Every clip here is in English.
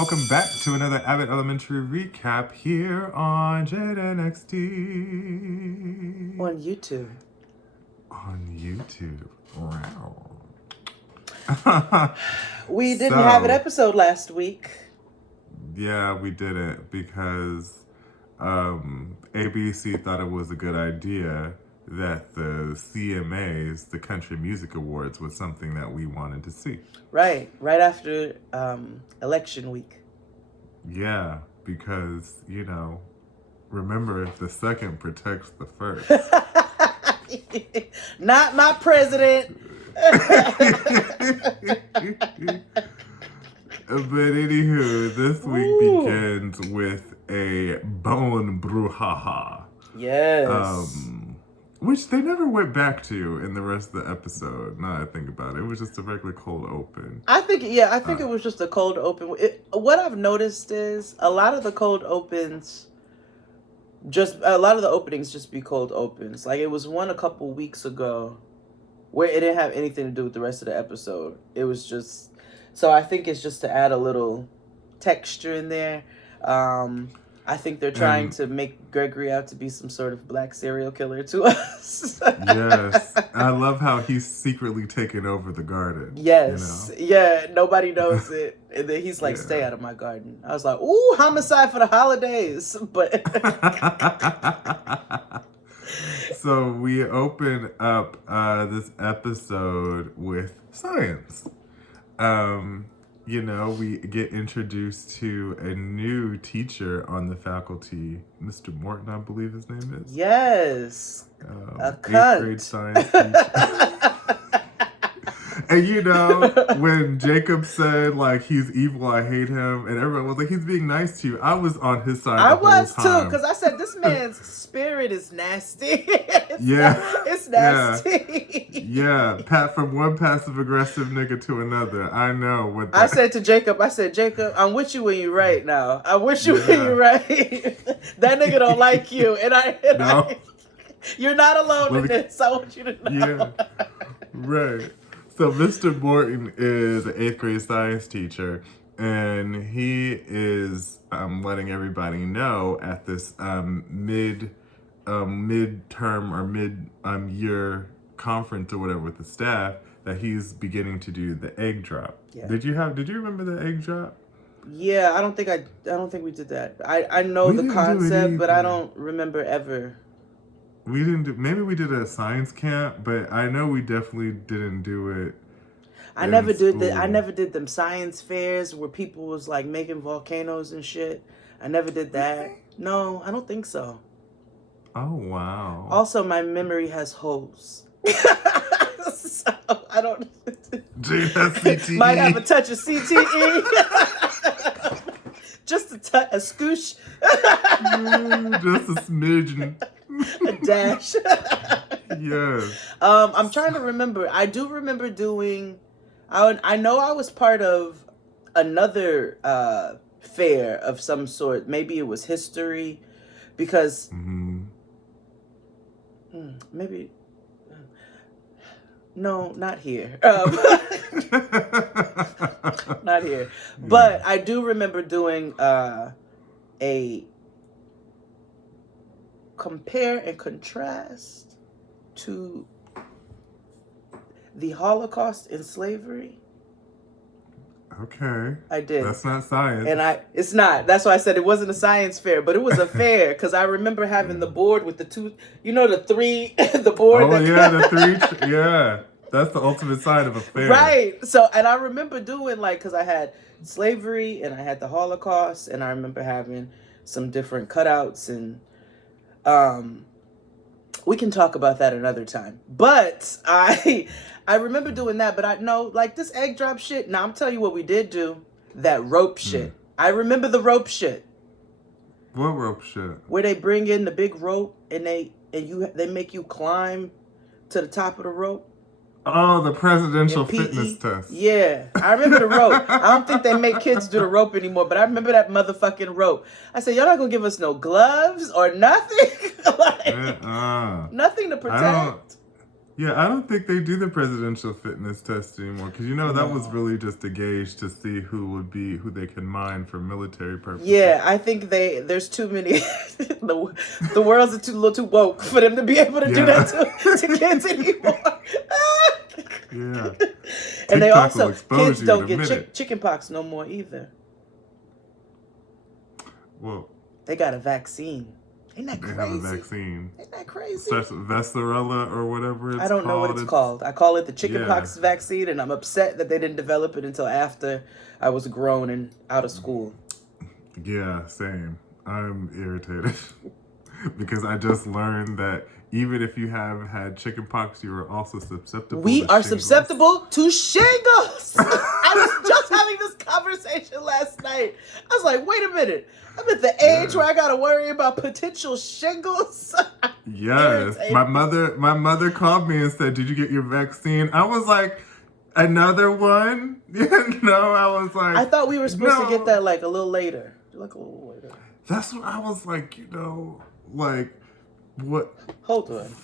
welcome back to another Abbott Elementary recap here on Jade and XD. On YouTube. On YouTube. Wow. We didn't have an episode last week. Yeah, we didn't because ABC thought it was a good idea that the CMAs, the Country Music Awards, was something that we wanted to see. Right after election week. Yeah, because, remember, the second protects the first. Not my president. But anywho, this week begins with a bone brouhaha. Yes. Which they never went back to in the rest of the episode. Now that I think about it, it was just a regular cold open. I think it was just a cold open. What I've noticed is a lot of the openings just be cold opens. Like it was one a couple weeks ago where it didn't have anything to do with the rest of the episode. It was just, so I think it's just to add a little texture in there. I think they're trying to make Gregory out to be some sort of black serial killer to us. Yes. I love how he's secretly taken over the garden. Yes. Yeah, nobody knows it. And then he's like, stay out of my garden. I was like, ooh, homicide for the holidays. But so we open up this episode with science. We get introduced to a new teacher on the faculty, Mr. Morton, I believe his name is. Yes. A cunt. 8th grade science teacher. And when Jacob said, like, he's evil, I hate him, and everyone was like, he's being nice to you, I was on his side the whole time. I was too, because I said, this man's spirit is nasty. It's nasty. Yeah, Pat, from one passive-aggressive nigga to another. I know what that... I said to Jacob, I'm with you when you're right now. I'm with you when you're right. That nigga don't like you. You're not alone in this. I want you to know. Yeah, right. So Mr. Morton is an 8th grade science teacher, and he is letting everybody know at this midterm or mid-year conference or whatever with the staff that he's beginning to do the egg drop. Yeah. Did you remember the egg drop? Yeah, I don't think we did that. I know the concept, but I don't remember ever. We didn't do. Maybe we did a science camp, but I know we definitely didn't do it. I never did them science fairs where people was like making volcanoes and shit. I never did that. Okay. No, I don't think so. Oh wow. Also, my memory has holes. So I don't. CTE. Might have a touch of CTE. Just a scoosh. Just a smidgen. A dash. Yes. I'm trying to remember. I do remember doing. I know I was part of another fair of some sort. Maybe it was history, because maybe. No, not here. Not here. But I do remember doing a compare and contrast to the Holocaust and slavery. Okay. I did. That's not science. And it's not. That's why I said it wasn't a science fair, but it was a fair, because I remember having the board with the two, the three, the board. Oh, the three. Yeah. That's the ultimate sign of a fair. Right. So, and I remember doing because I had slavery and I had the Holocaust, and I remember having some different cutouts, and we can talk about that another time. But I remember doing that, but I know this egg drop shit. Now I'm telling you what we did do. That rope shit. I remember the rope shit. What rope shit? Where they bring in the big rope and they make you climb to the top of the rope. Oh, the presidential fitness test. Yeah, I remember the rope. I don't think they make kids do the rope anymore, but I remember that motherfucking rope. I said, y'all not gonna give us no gloves or nothing? Nothing to protect. Yeah, I don't think they do the presidential fitness test anymore because that was really just a gauge to see who they can mine for military purposes. Yeah, I think there's too many. the world's a little too woke for them to be able to do that to kids anymore. Yeah, and they TikTok also will expose kids you don't in a get minute. chicken pox no more either. Well, they got a vaccine. Ain't that crazy? They have a vaccine. Ain't that crazy? Starts with Vesarella or whatever it's called. I don't know what it's called. I call it the chickenpox vaccine, and I'm upset that they didn't develop it until after I was grown and out of school. Yeah, same. I'm irritated because I just learned that even if you have had chickenpox, you are also susceptible. We are shingles. Susceptible to shingles. I was just having this conversation last night. I was like, wait a minute. I'm at the age where I gotta worry about potential shingles. Yes. My mother called me and said, "Did you get your vaccine?" I was like, "Another one?" I was like, I thought we were supposed to get that like a little later. Like a little later. That's what I was like, like what? Hold on.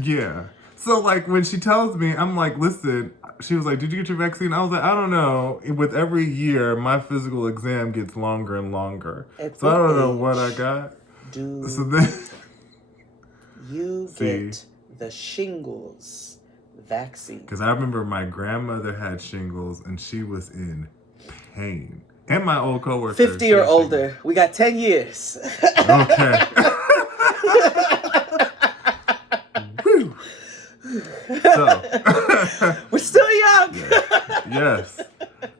Yeah. So like when she tells me, I'm like, listen, she was like, "Did you get your vaccine?" I was like, "I don't know. With every year, my physical exam gets longer and longer. So I don't know what I got." So then you get the shingles vaccine. Because I remember my grandmother had shingles and she was in pain. And my old coworker. 50 or older. Shingles. We got 10 years. Okay. Woo. So we're still young. Yes.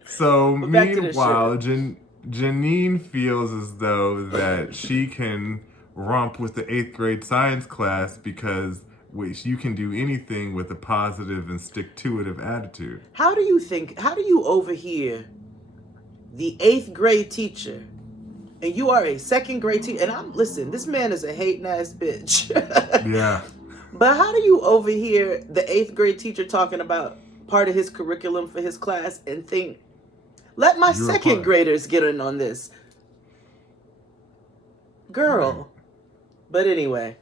So meanwhile, Janine feels as though that she can romp with the 8th grade science class because you can do anything with a positive and stick-to-itive attitude. How do you overhear the 8th grade teacher and you are a 2nd grade teacher? And listen, this man is a hating ass bitch. Yeah. But how do you overhear the 8th grade teacher talking about part of his curriculum for his class and think, let my 2nd graders get in on this? Girl. Right. But anyway,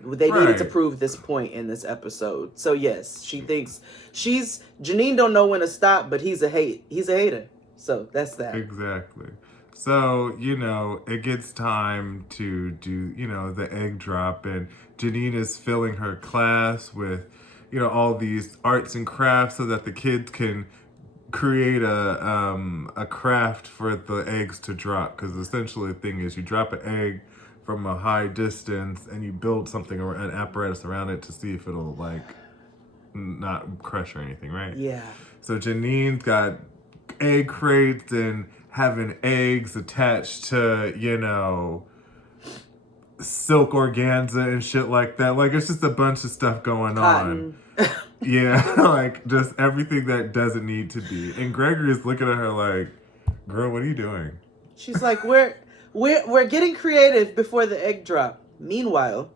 they needed to prove this point in this episode. So yes, she thinks Janine don't know when to stop, but he's a hater. So that's that. Exactly. So, it gets time to do, the egg drop, and Janine is filling her class with, all these arts and crafts so that the kids can create a craft for the eggs to drop. Because essentially the thing is you drop an egg from a high distance and you build something or an apparatus around it to see if it'll not crush or anything, right? Yeah. So Janine's got egg crates and having eggs attached to, silk organza and shit like that. Like, it's just a bunch of stuff going on. Yeah, just everything that doesn't need to be. And Gregory's looking at her like, "Girl, what are you doing?" She's like, we're getting creative before the egg drop. Meanwhile,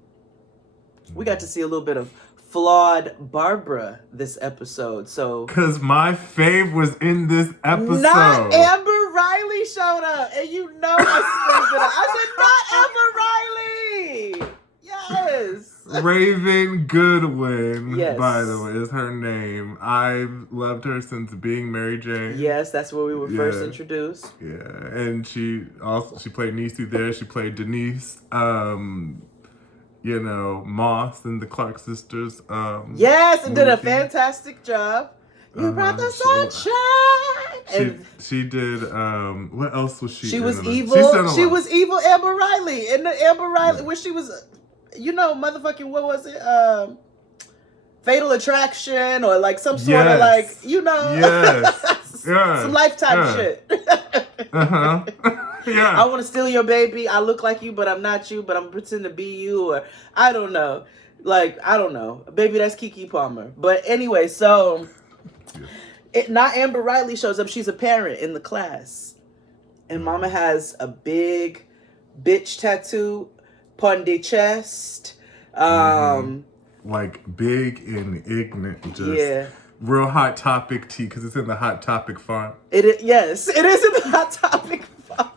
we got to see a little bit of flawed Barbara this episode. So because my fave was in this episode. Not Amber Riley showed up, and I said not Amber Riley. Yes. Raven Goodwin, by the way, is her name. I've loved her since Being Mary Jane. Yes, that's where we were first introduced. Yeah, and she played Niecy there. She played Denise. Moss and the Clark sisters. Yes, and did a fantastic job. You brought the sunshine. She did. What else was she? She was evil. She was evil Amber Riley. And the Amber Riley, where she was, motherfucking, what was it? Fatal Attraction, or like some sort of Yes. some Lifetime shit. Yeah. I want to steal your baby. I look like you, but I'm not you, but I'm pretending to be you, or I don't know. I don't know. Baby, that's Keke Palmer. But anyway, so not Amber Riley shows up. She's a parent in the class. And Mama has a big bitch tattoo on the chest. Like big and ignorant. Just real Hot Topic tea, because it's in the Hot Topic font. Yes, it is in the Hot Topic font.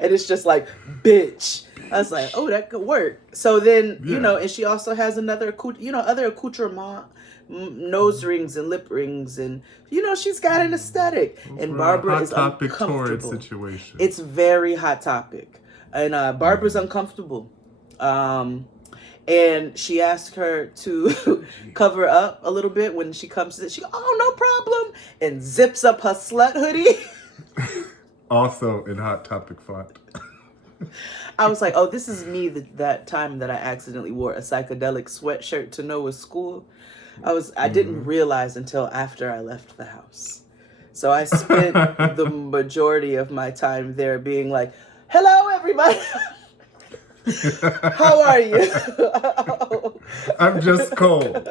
And it's just like, bitch. I was like, oh, that could work. So then, Yeah. and she also has another, other accoutrement, nose rings and lip rings. And, she's got an aesthetic. And For a Barbara hot is topic torrid uncomfortable. situation. It's very hot topic. And Barbara's uncomfortable. And she asked her to cover up a little bit when she comes to it. She goes, oh, no problem. And zips up her slut hoodie. Also in hot topic font. I was like, oh, this is me that time that I accidentally wore a psychedelic sweatshirt to Noah's school. I didn't realize until after I left the house. So I spent the majority of my time there being like, hello, everybody. How are you? I'm just cold.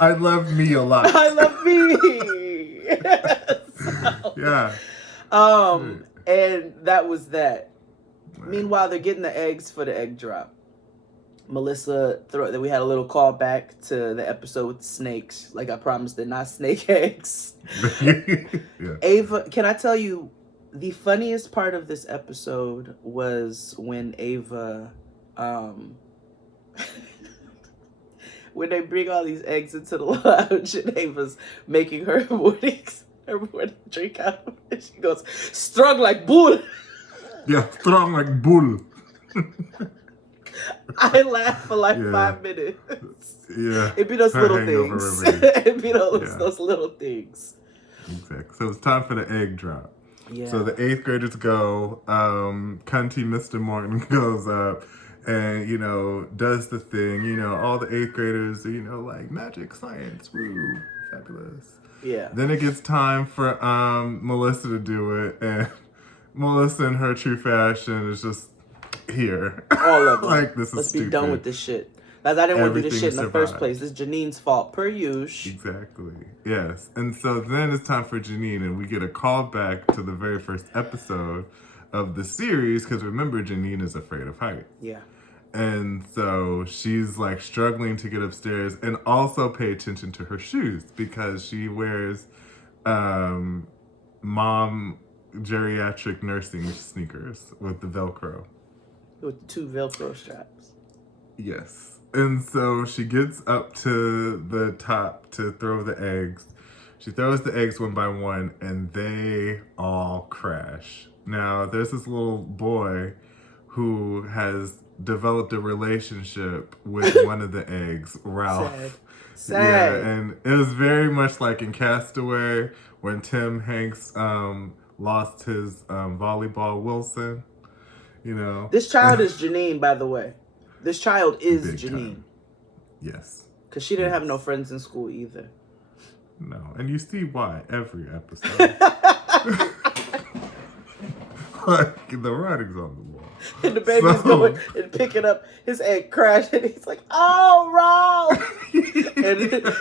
I love me a lot. I love me. Yeah. And that was that. Right. Meanwhile, they're getting the eggs for the egg drop. Melissa we had a little callback to the episode with the snakes. Like I promised, they're not snake eggs. Yeah. Ava, can I tell you, the funniest part of this episode was when Ava, when they bring all these eggs into the lounge and Ava's making her morning drink out of it. She goes, strong like bull. Yeah, strong like bull. I laughed for like 5 minutes. Yeah. It'd be those little things. It'd be those little things. Exactly. So it's time for the egg drop. Yeah. So the 8th graders go, cunty Mr. Morton goes up and, does the thing. All the 8th graders, like magic, science, woo, fabulous. Yeah. Then it gets time for Melissa to do it. And Melissa in her true fashion is just here. All of them. Like, this is Let's stupid. be done with this shit. Because I didn't want to do this shit in the first place. This is Janine's fault, per usual. Exactly. Yes. And so then it's time for Janine, and we get a call back to the very first episode of the series, because remember, Janine is afraid of heights. Yeah. And so she's like struggling to get upstairs and also pay attention to her shoes because she wears mom geriatric nursing sneakers with the Velcro. With 2 Velcro straps. Yes. And so she gets up to the top to throw the eggs. She throws the eggs one by one and they all crash. Now, there's this little boy who has developed a relationship with one of the eggs, Ralph. Sad. Yeah, and it was very much like in Castaway when Tim Hanks lost his volleyball Wilson. This child is Janine, by the way. This child is Big Janine. Time. Yes. Because she didn't have no friends in school either. No, and you see why every episode. Like, the writing's on the wall. And the baby's going and picking up his egg crash, and he's like, oh, Ralph!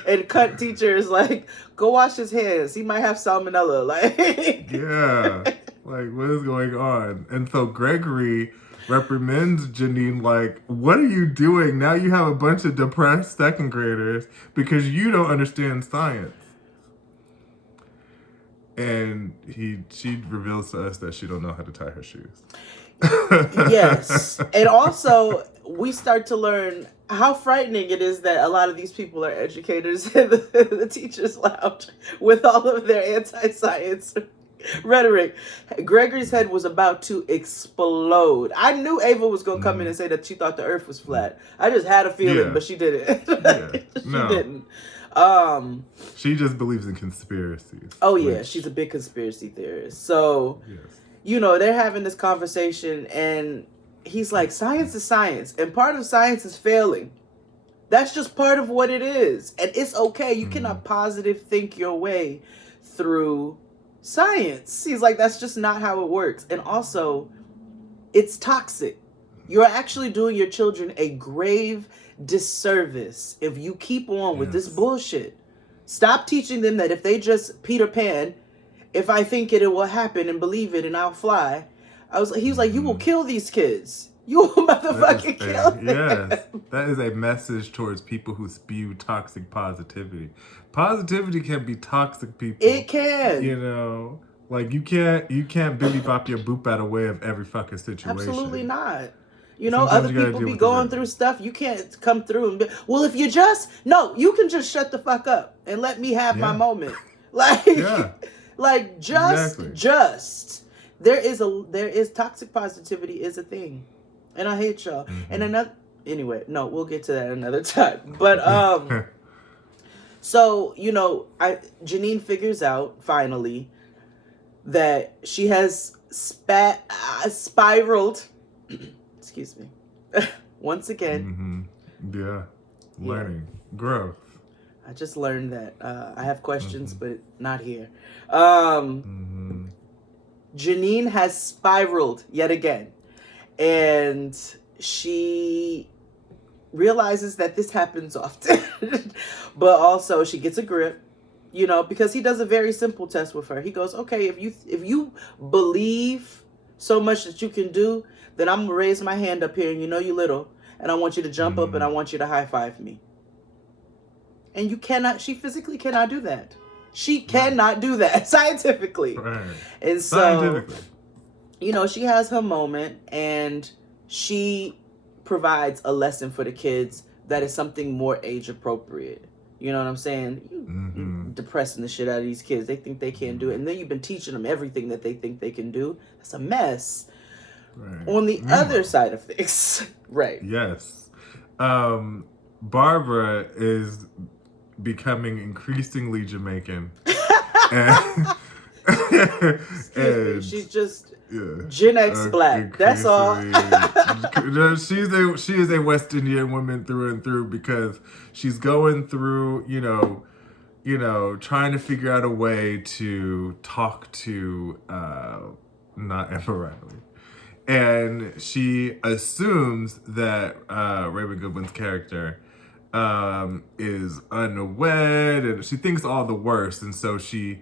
and cut teacher is like, go wash his hands. He might have salmonella. Like, yeah. Like, what is going on? And so Gregory reprimands Janine like, what are you doing? Now you have a bunch of depressed 2nd graders because you don't understand science. And she reveals to us that she don't know how to tie her shoes. Yes. And also, we start to learn how frightening it is that a lot of these people are educators in the teacher's lounge with all of their anti-science rhetoric. Gregory's head was about to explode. I knew Ava was going to come in and say that she thought the earth was flat. I just had a feeling, but she didn't. She didn't. She just believes in conspiracies. Oh, yeah. She's a big conspiracy theorist. So, they're having this conversation and he's like, science is science. And part of science is failing. That's just part of what it is. And it's okay. You cannot positive think your way through science. He's like, that's just not how it works. And also, it's toxic. You're actually doing your children a grave disservice if you keep on with this bullshit. Stop teaching them that if they just Peter Pan, if I think it will happen and believe it and I'll fly. He was like, you will kill these kids. You will motherfucking kill them. Yes, that is a message towards people who spew toxic positivity. Positivity can be toxic, people. It can. Like you can't Billy Bop your boop out of way of every fucking situation. Absolutely not. You know, Sometimes other you gotta people deal be with the going real. through stuff. You can't come through and be, well, if you just, no, you can just shut the fuck up and let me have my Yeah. moment. Like, Yeah. like just, Exactly. there is toxic positivity is a thing. And I hate y'all. And anyway, no, we'll get to that another time. But, so, you know, Janine figures out finally that she has spiraled. Excuse me. Once again. Yeah. Learning. Growth. I just learned that. I have questions, but not here. Janine has spiraled yet again. And she realizes that this happens often. But also she gets a grip. You know, because he does a very simple test with her. He goes, okay, if you believe so much that you can do, then I'm gonna raise my hand up here, and you know you little, and I want you to jump up and I want you to high five me. And she physically cannot do that. She cannot do that scientifically. Right. And so, you know, she has her moment, and she provides a lesson for the kids that is something more age appropriate. You know what I'm saying? You depressing the shit out of these kids. They think they can't do it. And then you've been teaching them everything that they think they can do. That's a mess. Right. On the other side of things. Right. Yes. Barbara is becoming increasingly Jamaican. and she's just Gen X black. That's all. She is a West Indian woman through and through, because she's going through, you know, trying to figure out a way to talk to not Emma Riley. And she assumes that Raymond Goodwin's character is unwed, and she thinks all the worst. And so she,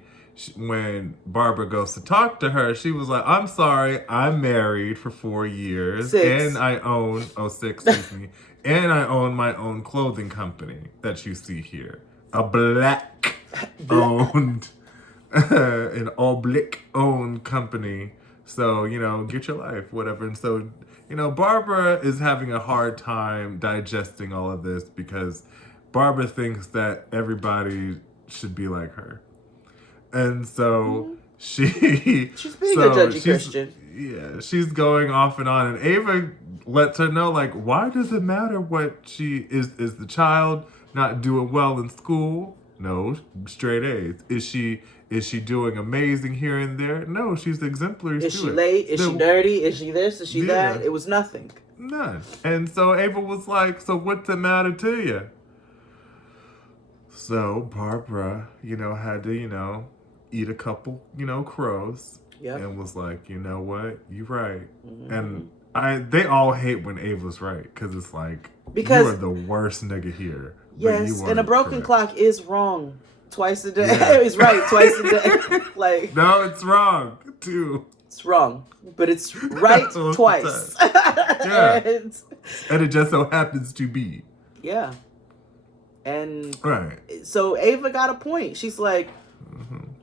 when Barbara goes to talk to her, she was like, I'm sorry, I'm married for 4 years. 6. And I own, 6, excuse me. And I own my own clothing company that you see here. A black owned, an oblique owned company. So, you know, get your life, whatever. And so, you know, Barbara is having a hard time digesting all of this, because Barbara thinks that everybody should be like her. And so she's being a judgy Christian. Yeah, she's going off and on. And Ava lets her know, like, why does it matter what she is? Is the child not doing well in school? No, straight A's. Is she doing amazing here and there? No, she's exemplary. Is she late? Is she dirty? Is she this? Is she that? It was nothing. None. And so Ava was like, so what's the matter to you? So Barbara, you know, had to, you know, eat a couple, you know, crows. Yep. And was like, you know what? You're right. And they all hate when Ava's right, because it's like, you are the worst nigga here. Yes, and a broken clock is wrong twice a day. Yeah. It's right twice a day. Like, no, it's wrong too. It's wrong, but it's right twice. Yeah. And it just so happens to be. Yeah. And so Ava got a point. She's like,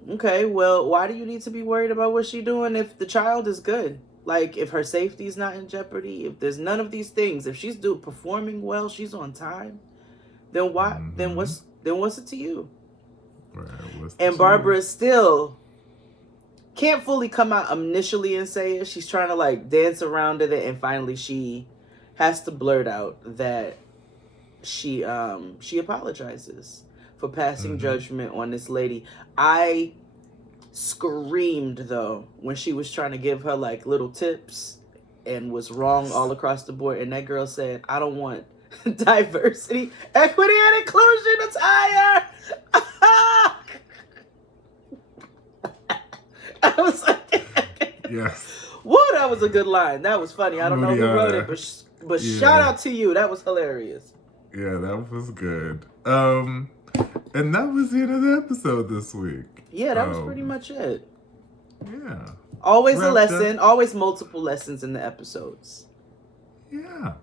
okay, well, why do you need to be worried about what she's doing if the child is good? Like, if her safety is not in jeopardy, if there's none of these things, if she's performing well, she's on time, then why? Then what's it to you? Right, and Barbara still can't fully come out initially and say it. She's trying to like dance around it, and finally she has to blurt out that she apologizes for passing judgment on this lady. I screamed though when she was trying to give her like little tips and was wrong all across the board, and that girl said, I don't want diversity, equity, and inclusion attire. I was like, yes. Whoa, that was a good line. That was funny. I don't know who wrote it, but shout out to you. That was hilarious. Yeah, that was good. And that was the end of the episode this week. Yeah, that was pretty much it. Yeah. Always a lesson. Always multiple lessons in the episodes. Yeah.